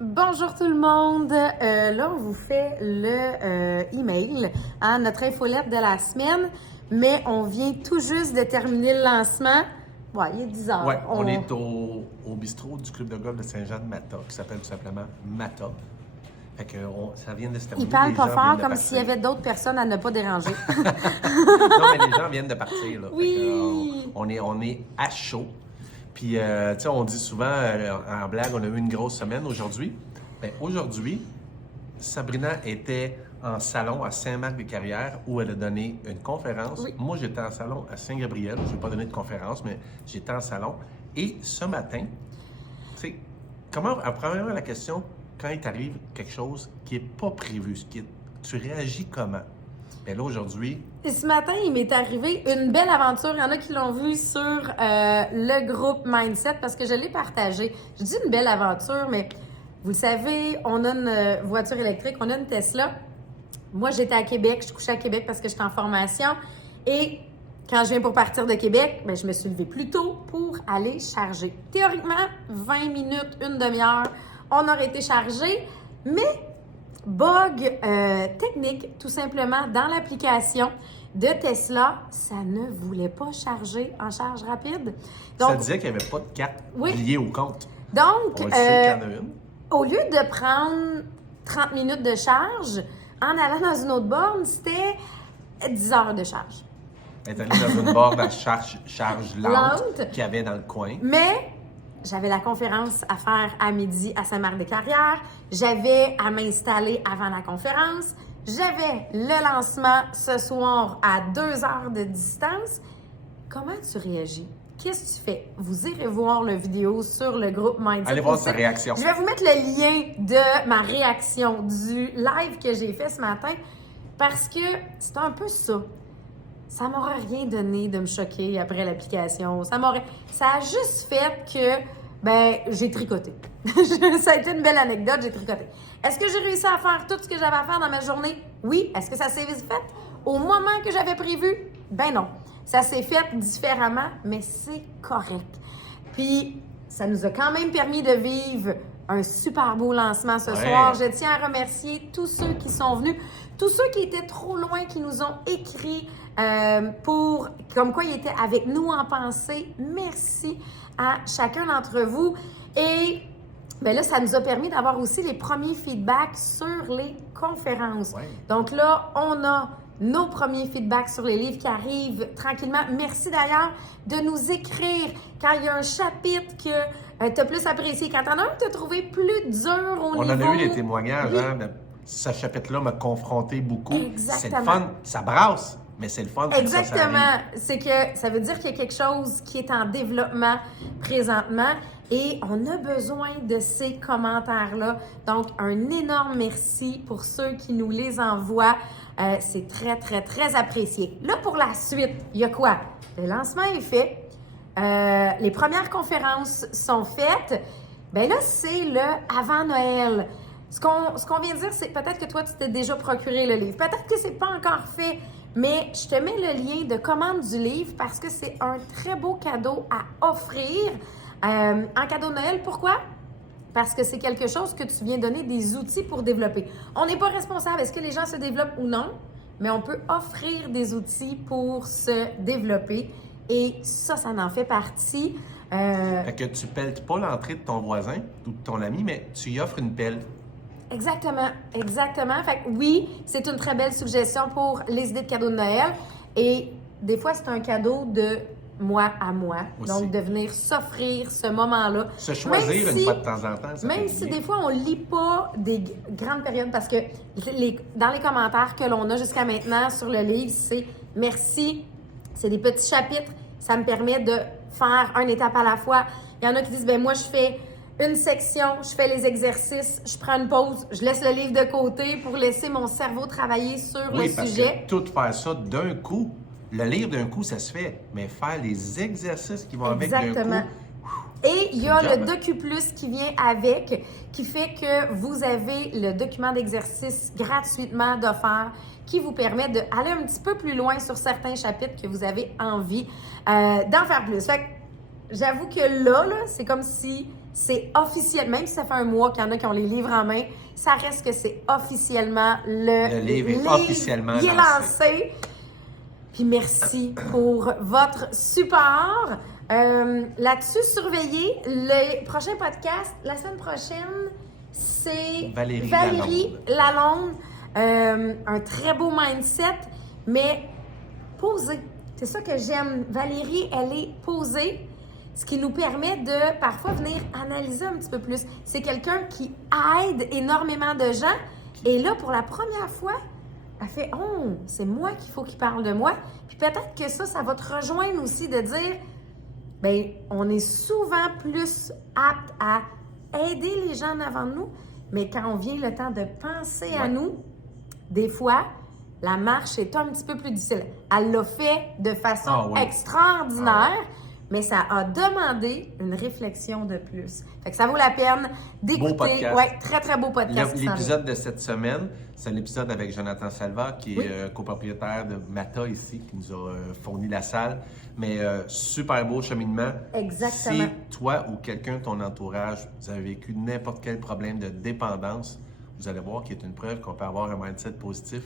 Bonjour tout le monde. Là, on vous fait le email, notre infolette de la semaine, mais on vient tout juste de terminer le lancement. Ouais, il est 10 heures. Ouais, on est au bistrot du club de golf de Saint-Jean-de-Mata, qui s'appelle tout simplement Mata. Fait que ça vient de se terminer. Il parle les pas gens fort viennent de comme partir. s'il y avait d'autres personnes à ne pas déranger. Non, mais les gens viennent de partir, là. Oui. Fait que, on est à chaud. Puis, tu sais, on dit souvent, en blague, on a eu une grosse semaine aujourd'hui. Bien, aujourd'hui, Sabrina était en salon à Saint-Marc-des-Carrières où elle a donné une conférence. Oui. Moi, j'étais en salon à Saint-Gabriel. Je n'ai pas donné de conférence, mais j'étais en salon. Et ce matin, tu sais, premièrement, la question, quand il t'arrive quelque chose qui n'est pas prévu, tu réagis comment? Bien là, aujourd'hui, Et ce matin, il m'est arrivé une belle aventure. Il y en a qui l'ont vu sur le groupe Mindset parce que je l'ai partagé. Je dis une belle aventure, mais vous le savez, on a une voiture électrique, on a une Tesla. Moi, j'étais à Québec, je couchais à Québec parce que j'étais en formation. Et quand je viens pour partir de Québec, bien, je me suis levée plus tôt pour aller charger. Théoriquement, 20 minutes, une demi-heure, on aurait été chargé, mais bug technique, tout simplement, dans l'application de Tesla, ça ne voulait pas charger en charge rapide. ça disait qu'il n'y avait pas de carte Oui. liée au compte. Donc, On le sait qu'il y en a une. au lieu de prendre 30 minutes de charge, en allant dans une autre borne, c'était 10 heures de charge. Elle est allée dans une borne à charge lente Lente. qu'il y avait dans le coin. Mais j'avais la conférence à faire à midi à Saint-Marc-des-Carrières. J'avais à m'installer avant la conférence. J'avais le lancement ce soir à 2 heures de distance. Comment tu réagis? Qu'est-ce que tu fais? Vous irez voir la vidéo sur le groupe Mindset. Allez voir aussi. sa réaction. Je vais vous mettre le lien de ma réaction du live que j'ai fait ce matin parce que c'est un peu ça. Ça m'aurait rien donné de me choquer après l'application. Ça a juste fait que, j'ai tricoté. Ça a été une belle anecdote, j'ai tricoté. Est-ce que j'ai réussi à faire tout ce que j'avais à faire dans ma journée? Oui. Est-ce que ça s'est fait au moment que j'avais prévu? Ben non. Ça s'est fait différemment, mais c'est correct. Puis, ça nous a quand même permis de vivre un super beau lancement ce soir. Je tiens à remercier tous ceux qui sont venus, tous ceux qui étaient trop loin, qui nous ont écrit comme quoi ils étaient avec nous en pensée. Merci à chacun d'entre vous. Et bien là, ça nous a permis d'avoir aussi les premiers feedbacks sur les conférences. Ouais. Donc là, on a nos premiers feedbacks sur les livres qui arrivent tranquillement. Merci d'ailleurs de nous écrire quand il y a un chapitre que tu as plus apprécié. Quand t'en as un que tu as trouvé plus dur au niveau... On en a eu des témoignages, Oui. hein? Ce chapitre-là m'a confronté beaucoup. Exactement. C'est le fun, ça brasse, mais c'est le fun. Exactement. C'est que ça veut dire qu'il y a quelque chose qui est en développement présentement et on a besoin de ces commentaires-là. Donc, un énorme merci pour ceux qui nous les envoient. C'est très, très, très apprécié. Là, pour la suite, il y a quoi? Le lancement est fait. Les premières conférences sont faites. Bien là, c'est le avant Noël. Ce qu'on vient de dire, c'est peut-être que toi, tu t'es déjà procuré le livre. Peut-être que c'est pas encore fait, mais je te mets le lien de commande du livre parce que c'est un très beau cadeau à offrir en cadeau de Noël. Pourquoi? Parce que c'est quelque chose que tu viens donner des outils pour développer. On n'est pas responsable, est-ce que les gens se développent ou non, mais on peut offrir des outils pour se développer et ça en fait partie. Fait que tu pelles pas l'entrée de ton voisin ou de ton ami, mais tu y offres une pelle. Exactement, exactement. Fait que oui, c'est une très belle suggestion pour les idées de cadeaux de Noël. Et des fois, c'est un cadeau de moi à moi. Aussi. Donc, de venir s'offrir ce moment-là. Se choisir Même si- une fois de temps en temps, ça Même fait si bien. des fois, on lit pas des grandes périodes parce que dans les commentaires que l'on a jusqu'à maintenant sur le livre, c'est « Merci ». C'est des petits chapitres. Ça me permet de faire une étape à la fois. Il y en a qui disent « Ben moi, je fais une section, je fais les exercices, je prends une pause, je laisse le livre de côté pour laisser mon cerveau travailler sur Oui, le parce sujet. que tout faire ça d'un coup, le lire d'un coup, ça se fait, mais faire les exercices qui vont avec d'un Exactement. coup, Et il y a C'est une le job. DocuPlus qui vient avec, qui fait que vous avez le document d'exercice gratuitement d'offert qui vous permet d'aller un petit peu plus loin sur certains chapitres que vous avez envie d'en faire plus. Fait que j'avoue que là, c'est comme si c'est officiel, même si ça fait un mois qu'il y en a qui ont les livres en main, ça reste que c'est officiellement Le livre est officiellement il est lancé. Puis merci pour votre support. Là-dessus, surveillez les prochains podcasts. La semaine prochaine, c'est Valérie Lalonde. Un très beau mindset, mais posé. C'est ça que j'aime. Valérie, elle est posée, ce qui nous permet de parfois venir analyser un petit peu plus. C'est quelqu'un qui aide énormément de gens. Et là, pour la première fois, elle fait « Oh, c'est moi qu'il faut qu'il parle de moi. » Puis peut-être que ça va te rejoindre aussi de dire « Bien, on est souvent plus apte à aider les gens en avant de nous, mais quand on vient le temps de penser à nous, des fois, la marche est un petit peu plus difficile. » Elle l'a fait de façon extraordinaire, mais ça a demandé une réflexion de plus. Fait que ça vaut la peine d'écouter. Beau podcast. Ouais, très, très beau podcast. L'épisode de cette semaine, c'est un épisode avec Jonathan Salva, qui est copropriétaire de Mata ici, qui nous a fourni la salle. Mais super beau cheminement. Exactement. Si toi ou quelqu'un de ton entourage, vous avez vécu n'importe quel problème de dépendance, vous allez voir qu'il y a une preuve qu'on peut avoir un mindset positif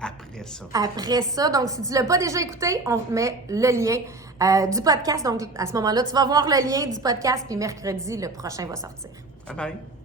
après ça. Après ça, donc si tu ne l'as pas déjà écouté, on met le lien du podcast. Donc à ce moment-là, tu vas voir le lien du podcast, puis mercredi, le prochain va sortir. Bye bye!